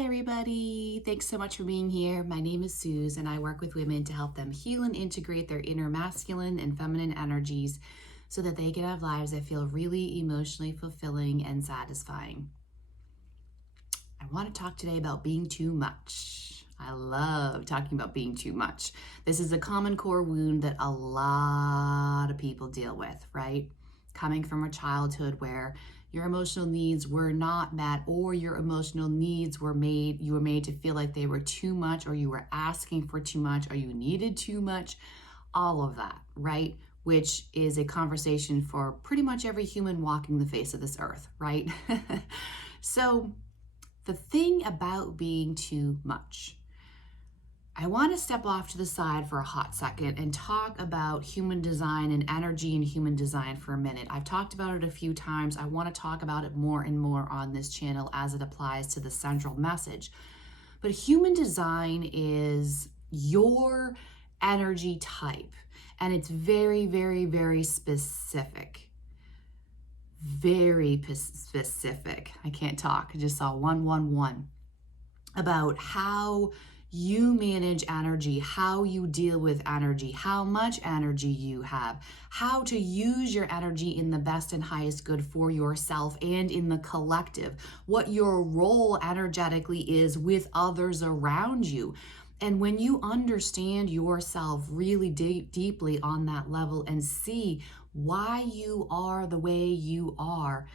Hi, everybody. Thanks so much for being here. My name is Suze, and I work with women to help them heal and integrate their inner masculine and feminine energies so that they can have lives that feel really emotionally fulfilling and satisfying. I want to talk today about being too much. I love talking about being too much. This is a common core wound that a lot of people deal with, right? Coming from a childhood where your emotional needs were not met, or your emotional needs were made, you were made to feel like they were too much, or you were asking for too much, or you needed too much, all of that, right? Which is a conversation for pretty much every human walking the face of this earth, right? So the thing about being too much, I want to step off to the side for a hot second and talk about human design and energy in human design for a minute. I've talked about it a few times. I want to talk about it more and more on this channel as it applies to the central message. But human design is your energy type, and it's very, very, very specific. Very specific. I can't talk. I just saw 111 about how you manage energy, how you deal with energy, how much energy you have, how to use your energy in the best and highest good for yourself and in the collective, what your role energetically is with others around you. And when you understand yourself really deeply on that level and see why you are the way you are,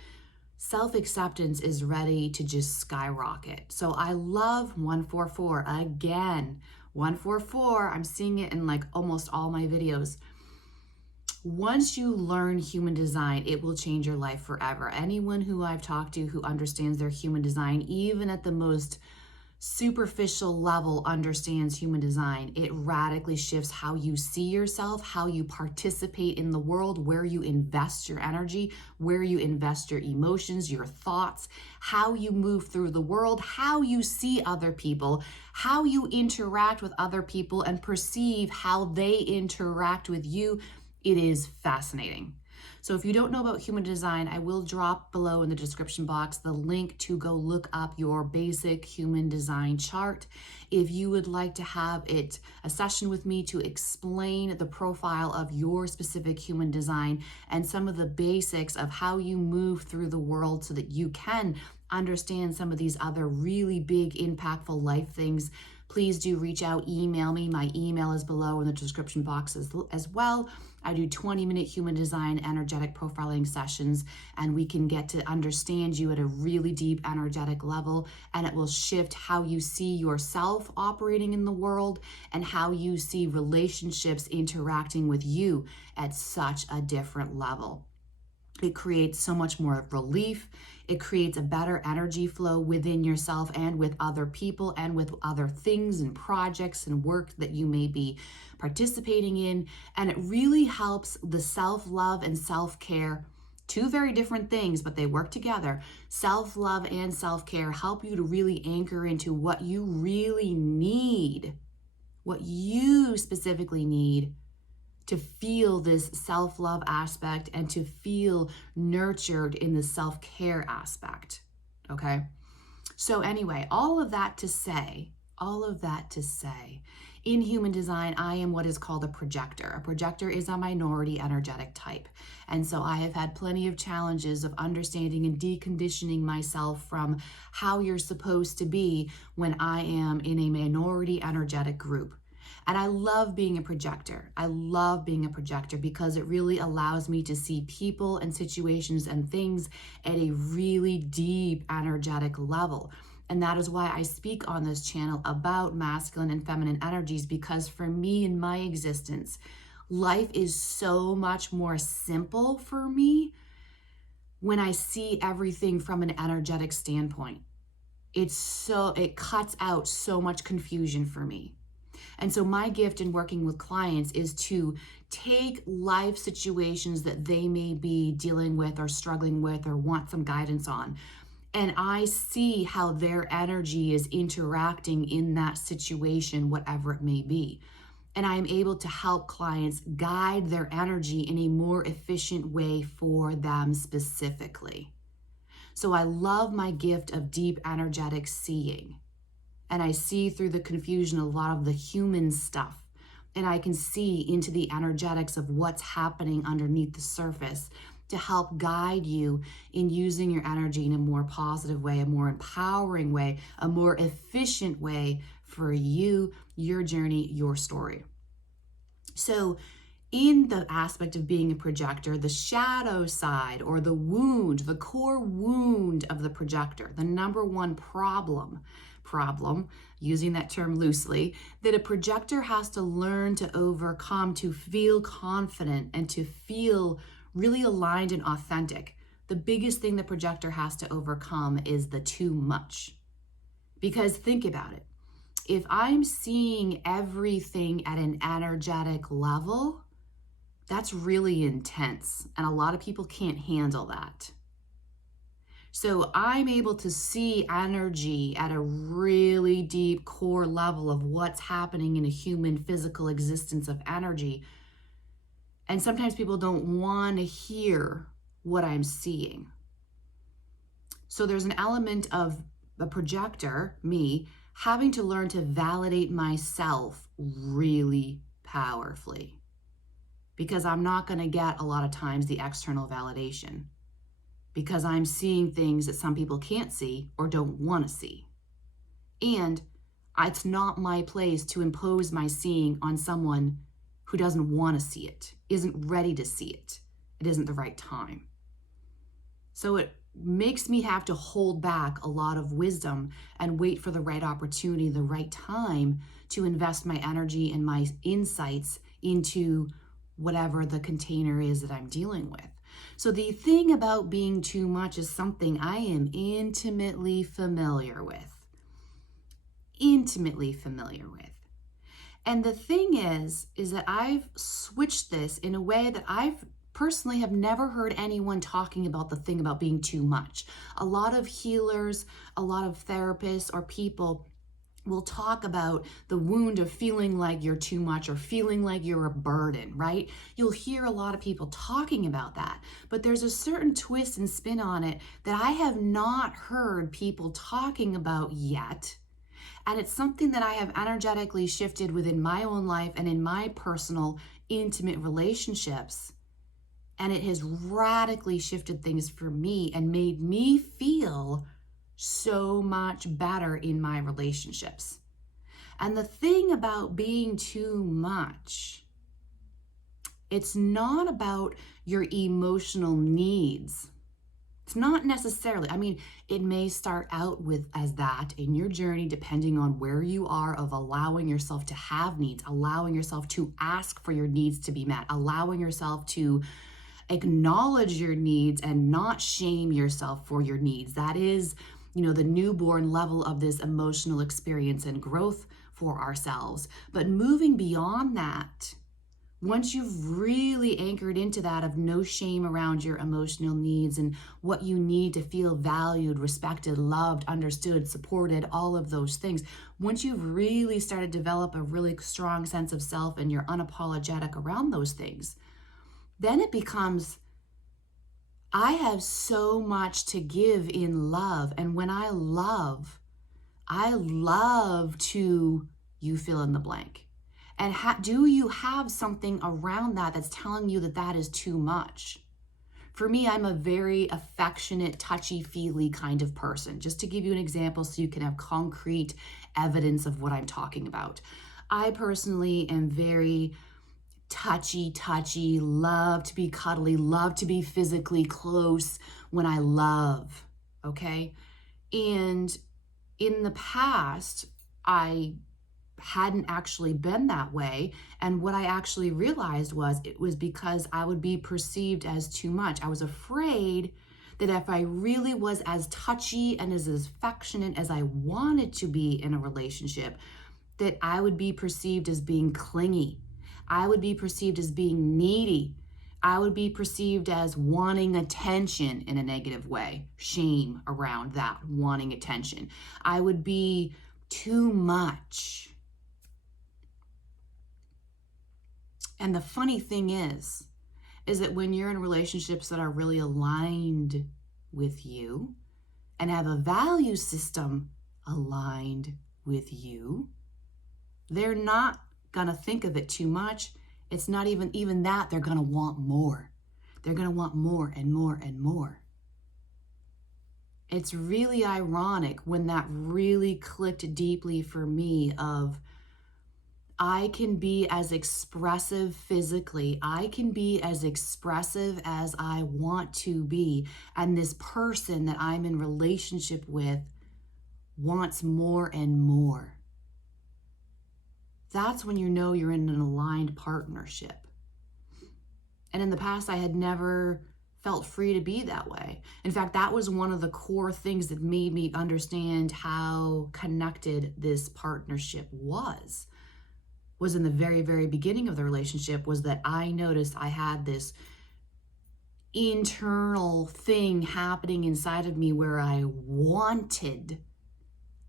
self-acceptance is ready to just skyrocket. So I love 144. Again, 144, I'm seeing it in like almost all my videos. Once you learn human design, it will change your life forever. Anyone who I've talked to who understands their human design, even at the most superficial level, understands human design, it radically shifts how you see yourself, how you participate in the world, where you invest your energy, where you invest your emotions, your thoughts, how you move through the world, how you see other people, how you interact with other people and perceive how they interact with you. It is fascinating. So if you don't know about human design, I will drop below in the description box the link to go look up your basic human design chart. If you would like to have a session with me to explain the profile of your specific human design and some of the basics of how you move through the world so that you can understand some of these other really big, impactful life things, please do reach out, email me. My email is below in the description box as well. I do 20-minute human design energetic profiling sessions, and we can get to understand you at a really deep energetic level, and it will shift how you see yourself operating in the world and how you see relationships interacting with you at such a different level. It creates so much more relief. It creates a better energy flow within yourself and with other people and with other things and projects and work that you may be participating in. And it really helps the self-love and self-care, two very different things, but they work together. Self-love and self-care help you to really anchor into what you really need, what you specifically need to feel this self-love aspect and to feel nurtured in the self-care aspect, okay? So anyway, all of that to say, in human design, I am what is called a projector. A projector is a minority energetic type. And so I have had plenty of challenges of understanding and deconditioning myself from how you're supposed to be when I am in a minority energetic group. And I love being a projector. I love being a projector because it really allows me to see people and situations and things at a really deep energetic level. And that is why I speak on this channel about masculine and feminine energies, because for me in my existence, life is so much more simple for me when I see everything from an energetic standpoint. It cuts out so much confusion for me. And so my gift in working with clients is to take life situations that they may be dealing with or struggling with or want some guidance on, and I see how their energy is interacting in that situation, whatever it may be. And I am able to help clients guide their energy in a more efficient way for them specifically. So I love my gift of deep energetic seeing. and I see through the confusion a lot of the human stuff. And I can see into the energetics of what's happening underneath the surface to help guide you in using your energy in a more positive way, a more empowering way, a more efficient way for you, your journey, your story. So in the aspect of being a projector, the shadow side or the wound, the core wound of the projector, the number one problem, using that term loosely, that a projector has to learn to overcome to feel confident and to feel really aligned and authentic. The biggest thing the projector has to overcome is the too much. Because think about it. If I'm seeing everything at an energetic level, that's really intense, and a lot of people can't handle that. So I'm able to see energy at a really deep core level of what's happening in a human physical existence of energy. And sometimes people don't want to hear what I'm seeing. So there's an element of the projector, me, having to learn to validate myself really powerfully. Because I'm not going to get a lot of times the external validation. Because I'm seeing things that some people can't see or don't want to see. And it's not my place to impose my seeing on someone who doesn't want to see it, isn't ready to see it. It isn't the right time. So it makes me have to hold back a lot of wisdom and wait for the right opportunity, the right time to invest my energy and my insights into whatever the container is that I'm dealing with. So the thing about being too much is something I am intimately familiar with. And the thing is that I've switched this in a way that I've personally have never heard anyone talking about the thing about being too much. A lot of healers, a lot of therapists or people will talk about the wound of feeling like you're too much or feeling like you're a burden, right? You'll hear a lot of people talking about that, but there's a certain twist and spin on it that I have not heard people talking about yet. And it's something that I have energetically shifted within my own life and in my personal intimate relationships. And it has radically shifted things for me and made me feel so much better in my relationships. And the thing about being too much, it's not about your emotional needs. It's not necessarily, it may start out with as that in your journey, depending on where you are of allowing yourself to have needs, allowing yourself to ask for your needs to be met, allowing yourself to acknowledge your needs and not shame yourself for your needs. That is, the newborn level of this emotional experience and growth for ourselves. But moving beyond that, once you've really anchored into that of no shame around your emotional needs and what you need to feel valued, respected, loved, understood, supported, all of those things, once you've really started to develop a really strong sense of self and you're unapologetic around those things, then it becomes, I have so much to give in love. And when I love to, you fill in the blank. And do you have something around that that's telling you that that is too much? For me, I'm a very affectionate, touchy-feely kind of person. Just to give you an example so you can have concrete evidence of what I'm talking about. I personally am very touchy, love to be cuddly, love to be physically close when I love, okay? And in the past, I hadn't actually been that way. And what I actually realized was it was because I would be perceived as too much. I was afraid that if I really was as touchy and as affectionate as I wanted to be in a relationship, that I would be perceived as being clingy. I would be perceived as being needy. I would be perceived as wanting attention in a negative way, shame around that, wanting attention. I would be too much. And the funny thing is that when you're in relationships that are really aligned with you and have a value system aligned with you. They're not going to think of it too much. It's not even that. They're going to want more. They're going to want more and more and more. It's really ironic when that really clicked deeply for me of I can be as expressive physically. I can be as expressive as I want to be. And this person that I'm in relationship with wants more and more. That's when you know you're in an aligned partnership. And in the past, I had never felt free to be that way. In fact, that was one of the core things that made me understand how connected this partnership was in the very, very beginning of the relationship, was that I noticed I had this internal thing happening inside of me where I wanted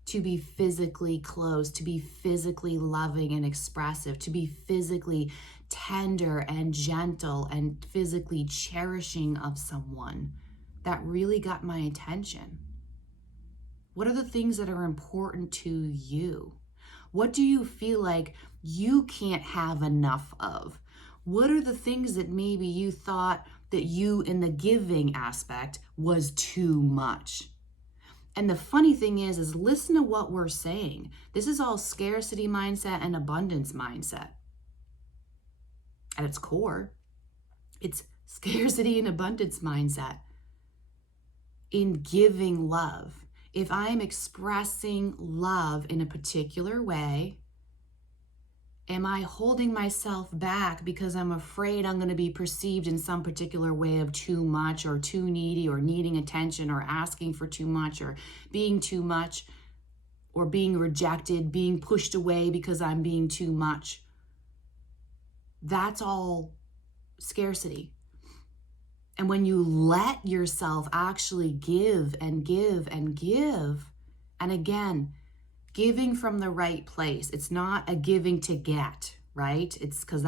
to be physically close, to be physically loving and expressive, to be physically tender and gentle and physically cherishing of someone. That really got my attention. What are the things that are important to you? What do you feel like you can't have enough of? What are the things that maybe you thought that you in the giving aspect was too much? And the funny thing is listen to what we're saying. This is all scarcity mindset and abundance mindset. At its core, it's scarcity and abundance mindset in giving love. If I am expressing love in a particular way, am I holding myself back because I'm afraid I'm going to be perceived in some particular way of too much or too needy or needing attention or asking for too much or being too much or being rejected, being pushed away because I'm being too much? That's all scarcity. And when you let yourself actually give and give and give, and again, giving from the right place. It's not a giving to get, right? It's because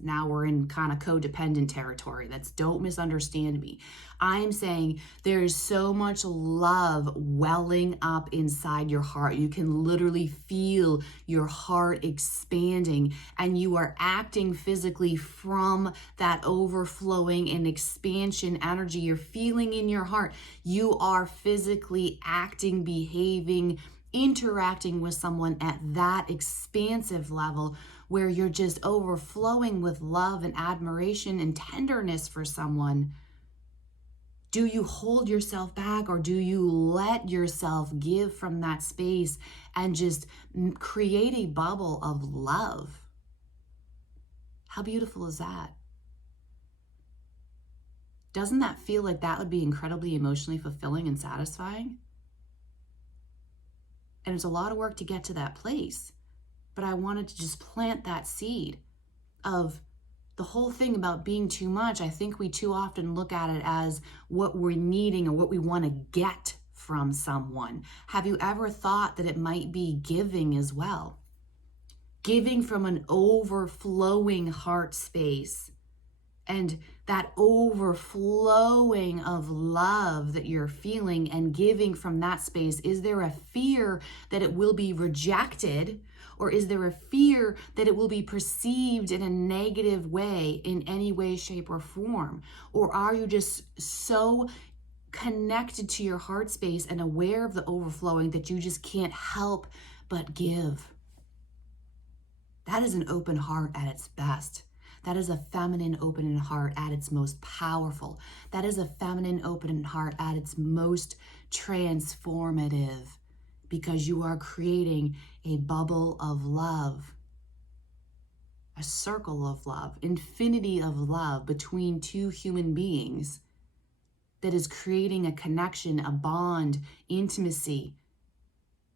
now we're in kind of codependent territory. Don't misunderstand me. I'm saying there is so much love welling up inside your heart. You can literally feel your heart expanding, and you are acting physically from that overflowing and expansion energy you're feeling in your heart. You are physically acting, behaving, interacting with someone at that expansive level where you're just overflowing with love and admiration and tenderness for someone. Do you hold yourself back, or do you let yourself give from that space and just create a bubble of love? How beautiful is that? Doesn't that feel like that would be incredibly emotionally fulfilling and satisfying? And it's a lot of work to get to that place. But I wanted to just plant that seed of the whole thing about being too much. I think we too often look at it as what we're needing or what we want to get from someone. Have you ever thought that it might be giving as well? Giving from an overflowing heart space. And that overflowing of love that you're feeling and giving from that space, is there a fear that it will be rejected? Or is there a fear that it will be perceived in a negative way in any way, shape, or form? Or are you just so connected to your heart space and aware of the overflowing that you just can't help but give? That is an open heart at its best. That is a feminine, open heart at its most powerful. That is a feminine, open heart at its most transformative, because you are creating a bubble of love, a circle of love, infinity of love between two human beings that is creating a connection, a bond, intimacy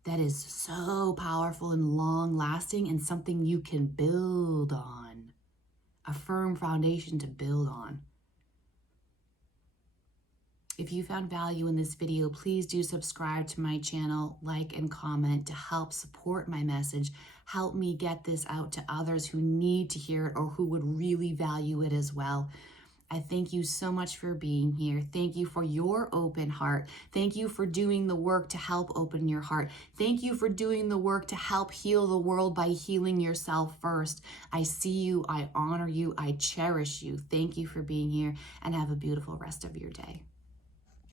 that is so powerful and long-lasting, and something you can build on. A firm foundation to build on. If you found value in this video, please do subscribe to my channel, like and comment to help support my message, help me get this out to others who need to hear it or who would really value it as well. I thank you so much for being here. Thank you for your open heart. Thank you for doing the work to help open your heart. Thank you for doing the work to help heal the world by healing yourself first. I see you. I honor you. I cherish you. Thank you for being here, and have a beautiful rest of your day.